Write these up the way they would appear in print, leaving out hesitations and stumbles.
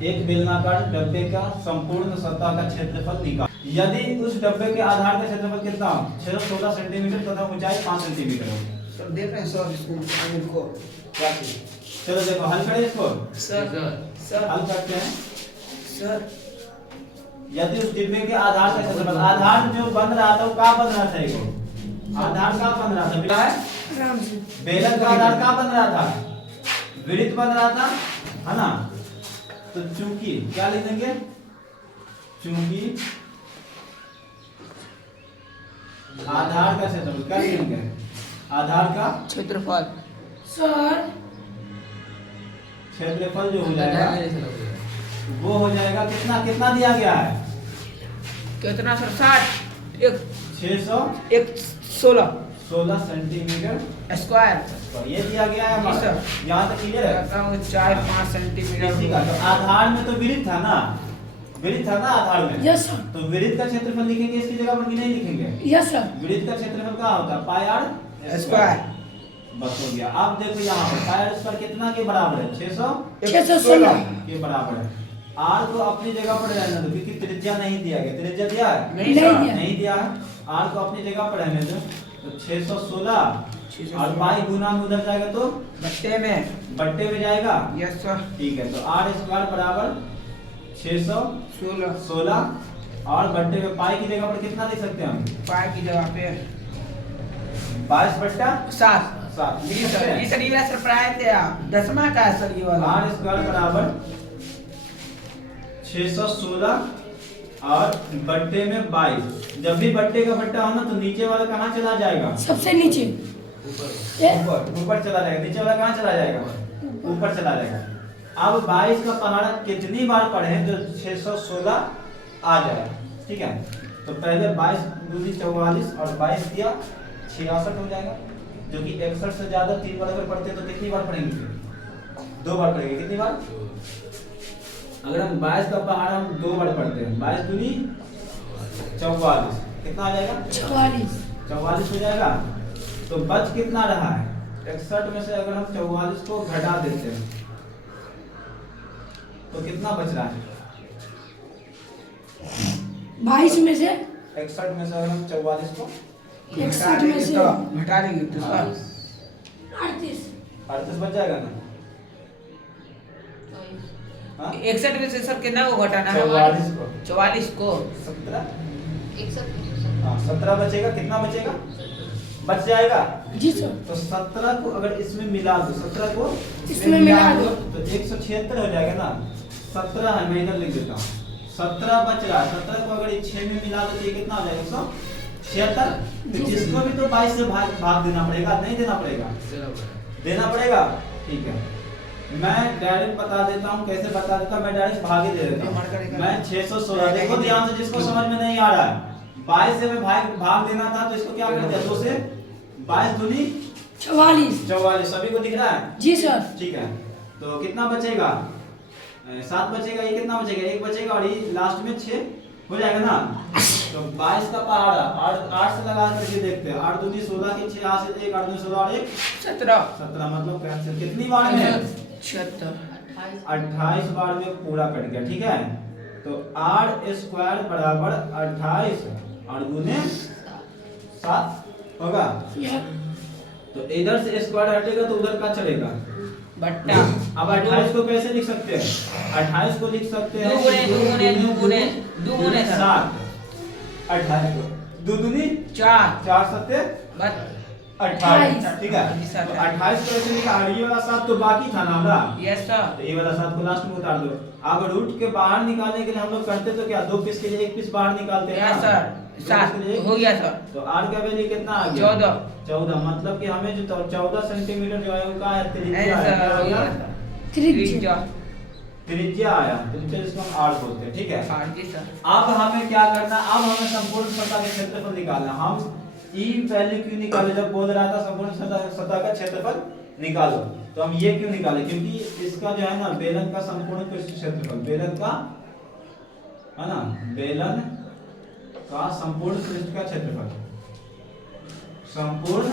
एक बेलनाकार डब्बे का संपूर्ण सतह का क्षेत्रफल निकाल। यदि उस डब्बे के आधार का क्षेत्रफल कितना हो, 616 सेंटीमीटर तथा ऊंचाई 5 सेंटीमीटर हो। सर देख रहे हैं सर इसको आगे को क्या चीज? चलो देखो हल करें इसको। सर हल करते हैं। सर यदि उस डिब्बे के आधार का क्षेत्रफल, आधार जो बन रहा था वो कहाँ बन रहा था? इसको आधार कहाँ बन रहा था? आराम से बेलन का आधार कहाँ बन रहा था? वृत्त बन रहा था, है ना? तो चूंकि क्या लिख देंगे? चूंकि आधार का क्षेत्रफल क्या लिखेंगे? आधार का क्षेत्रफल सर क्षेत्रफल जो हो जाएगा वो हो जाएगा कितना? कितना दिया गया है? कितना सर? 60 एक 616 16 सेंटीमीटर स्क्वायर तो ये दिया गया है जी सर। यहाँ तक क्लियर है? 4-5 सेंटीमीटर इसी का तो आधार में तो वृत्त था ना, वृत्त था ना आधार में। यस सर तो वृत्त का क्षेत्रफल लिखेंगे इसकी जगह पर कि नहीं लिखेंगे? यस सर वृत्त का क्षेत्रफल क्या होता है? पाई आर स्क्वायर बस हो गया। अब देखो यहाँ पर पाई आर स्क्वायर कितना के बराबर है? 616 के बराबर है। आर को अपनी जगह पर रहने दो क्योंकि त्रिज्या नहीं दिया गया। त्रिज्या दिया है? नहीं नहीं सर दिया। नहीं दिया है। आर को अपनी जगह पर रहने दो। तो 616 और पाई गुना में उधर जाएगा तो बट्टे में बट्टे में जाएगा। यस सर ठीक है तो आर स्क्वायर बराबर 616 16 और बट्टे में पाई की जगह पर कितना लिख सकते हैं हम? पाई की जगह पे 22 बट्टा 7 7 जी सर ये सर ये सर प्राय थे आप दसवां का है सर ये वाला आर स्क्वायर बराबर 616 और बट्टे में 22। जब भी बट्टे का बट्टा हो ना तो नीचे वाला कहाँ चला जाएगा? सबसे नीचे ऊपर चला जाएगा। नीचे वाला कहाँ चला जाएगा? ऊपर चला जाएगा। अब 22 का पहाड़ा कितनी बार पढ़े जो 616 आ जाए? ठीक है तो पहले 22 दूनी 44 और 22 दिया 66 हो जाएगा, जो कि 61 से ज्यादा 3 बार अगर पढ़ते तो कितनी बार पढ़ेंगे? 2 बार पढ़ेंगे। कितनी बार? अगर हम 22 का पहाड़ा हम 2 बार पढ़ते हैं, 22 दूनी 44 कितना आ जाएगा? 44 हो जाएगा। तो बच कितना रहा है? 61 में से अगर हम 44 को घटा देते हैं तो कितना बच रहा है? 22 में से 61 में से अगर हम 44 को 61 में से घटा देंगे तो सर 38 38 बच जाएगा ना? हाँ? 61 में से सर कितना को घटाना है? 44 को 44 को 17 हाँ 17 बचेगा। कितना बचेगा? बच जाएगा। जी सर तो 17 को अगर इसमें मिला दो, 17 को इसमें मिला दो तो 176 हो जाएगा ना। 17 है, मैं इधर लिख देता हूँ। 17 बच रहा है। 17 को अगर 6 में मिला दो तो ये कितना हो जाएगा? 176। जिसको भी तो 22 से भाग देना पड़ेगा, नहीं देना पड़ेगा? देना पड़ेगा। ठीक है मैं डायरेक्ट बता देता हूँ। कैसे बता देता हूँ? मैं डायरेक्ट भाग ही दे देता हूँ। मैं 616 देखो ध्यान से, जिसको समझ में नहीं आ रहा है 22 से मैं भाग देना था तो इसको क्या करते हैं? 2 से 22 दूनी 44 सभी को दिख रहा है? जी सर ठीक है तो कितना बचेगा? 7 बचेगा। ये कितना बचेगा? 1 बचेगा और ये लास्ट में 6 हो जाएगा ना। तो 22 का पहाड़ा 8 से लगा करके देखते हैं। 8 दूनी 16 की 6 8 से 1 8 दूनी 16 और 1 17 मतलब कैंसिल। कितनी बार में? 28 बार में पूरा कट गया। ठीक है तो आर स्क्वायर बराबर 28 और गुने 7 होगा। तो इधर से स्क्वायर हटेगा तो उधर का चलेगा बट्टा। अब 28 को कैसे लिख सकते हैं? 28 को लिख सकते हैं 2 गुने 7। 28 को 2 दूनी 4 4 सत्ते 28। ठीक है तो 28 को ऐसे लिखा। और ये वाला 7 तो बाकी था ना हमारा? यस सर तो ये वाला 7 को लास्ट में उतार दो। अब रूट के बाहर निकालने के लिए हम लोग करते तो क्या 2 पीस के लिए 1 पीस बाहर निकालते हैं? यस सर 7 हो गया सर। तो आर का वैल्यू कितना आ गया? 14 मतलब कि हमें जो 14 सेंटीमीटर जो है वो का त्रिज्या सर हो गया है। त्रिज्या त्रिज्या आया। त्रिज्या जिसको हम आर बोलते हैं। ठीक है जी सर। अब हमें क्या करना? अब हमें संपूर्ण सतह का क्षेत्रफल निकालना। हम ई वैल्यू क्यों निकाले? जब बोल रहा था संपूर्ण सतह का क्षेत्रफल निकालो तो हम ये क्यों निकाले? क्योंकि इसका जो है ना बेलन का संपूर्ण क्षेत्रफल, बेलन का है ना, बेलन का संपूर्ण पृष्ठ का क्षेत्रफल, संपूर्ण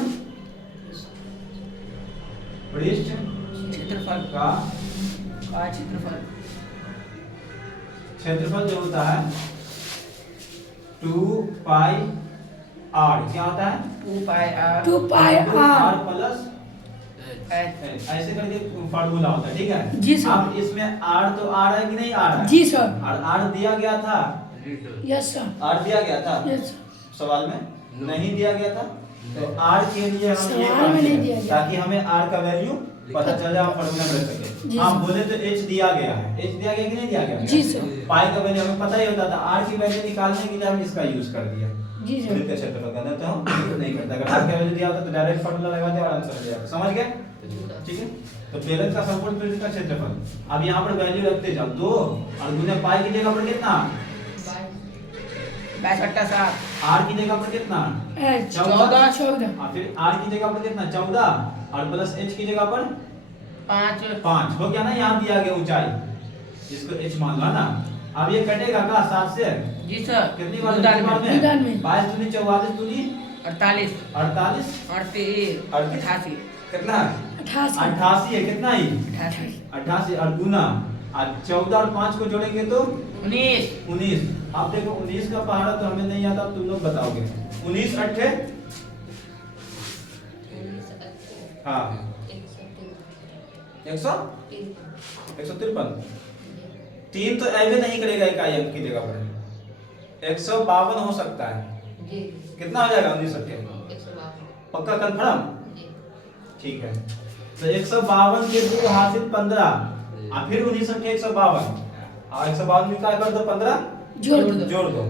पृष्ठ क्षेत्रफल का क्षेत्रफल क्षेत्रफल जो होता है 2 पाई r, क्या होता है 2 पाई r 2 पाई r r। प्लस h ऐसे करके फार्मूला होता है, ठीक है जी सर। अब इसमें r तो r है कि नहीं r है जी सर। और r दिया गया था, यस सर। r दिया गया था यस सवाल में नहीं दिया गया था, तो r के लिए हम ये सवाल में नहीं दिया करते हैं गया। ताकि हमें r का वैल्यू पता चल जाए, हम फार्मूला कर सके। जी हम सर। बोले तो h दिया गया है, h दिया गया कि नहीं दिया गया जी सर। पाई का वैल्यू हमें पता ही होता था, r की वैल्यू निकालने के लिए हम इसका यूज कर दिया। जी सर। वृत्त का क्षेत्रफल करना तो हम यूज नहीं करते, अगर r का वैल्यू दिया होता तो डायरेक्ट फार्मूला लगाते और आंसर हो जाएगा, समझ गए? ठीक है, तो बेलन का संपूर्ण वृत्त का क्षेत्रफल अब यहाँ पर वैल्यू रखते जाओ 2 और गुने पाई की जगह पर कितना 22 r की जगह पर कितना h 14 और फिर r की जगह पर कितना 14 और प्लस h की जगह पर 5 हो गया ना, यहाँ दिया गया ऊंचाई जिसको h मान लो ना। अब ये कटेगा का 7 से जी सर कितनी बार निदान में। 22 दूनी 44 दूनी 48 48 88 कितना है 88 88 है, कितना ही 88 88 और गुना और 14 और 5 को जोड़ेंगे तो 19 आप देखो 19 का पहाड़ा तो हमें नहीं आता, तुम लोग बताओगे 19 अट्ठे हाँ 153 3 तो ऐसे नहीं करेगा इकाई अंक की जगह पर 152 हो सकता है, कितना हो जाएगा 19 अट्ठे पक्का कंफर्म? ठीक है, तो 152 के 2 हासिल 15 और फिर 19 अट्ठे 152 और 152 में क्या कर दो 15 जोड़ दो। जोड़ दो तो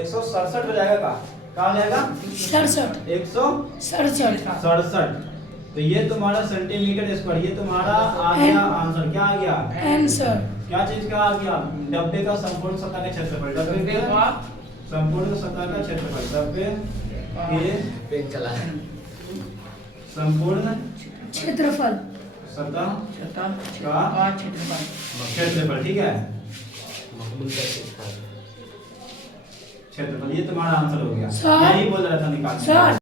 167 हो जाएगा का हो जाएगा 67 167। तो ये तुम्हारा सेंटीमीटर स्क्वायर, ये तुम्हारा आ गया आंसर, क्या आ गया आंसर। क्या चीज का आ गया डब्बे का संपूर्ण सतह का क्षेत्रफल, डब्बे का संपूर्ण सतह का क्षेत्रफल, डब्बे के संपूर्ण क्षेत्रफल सतह का क्षेत्रफल, ठीक है क्षेत्रफल, ये तुम्हारा आंसर हो गया। सर। यही बोल रहा था निकाल सर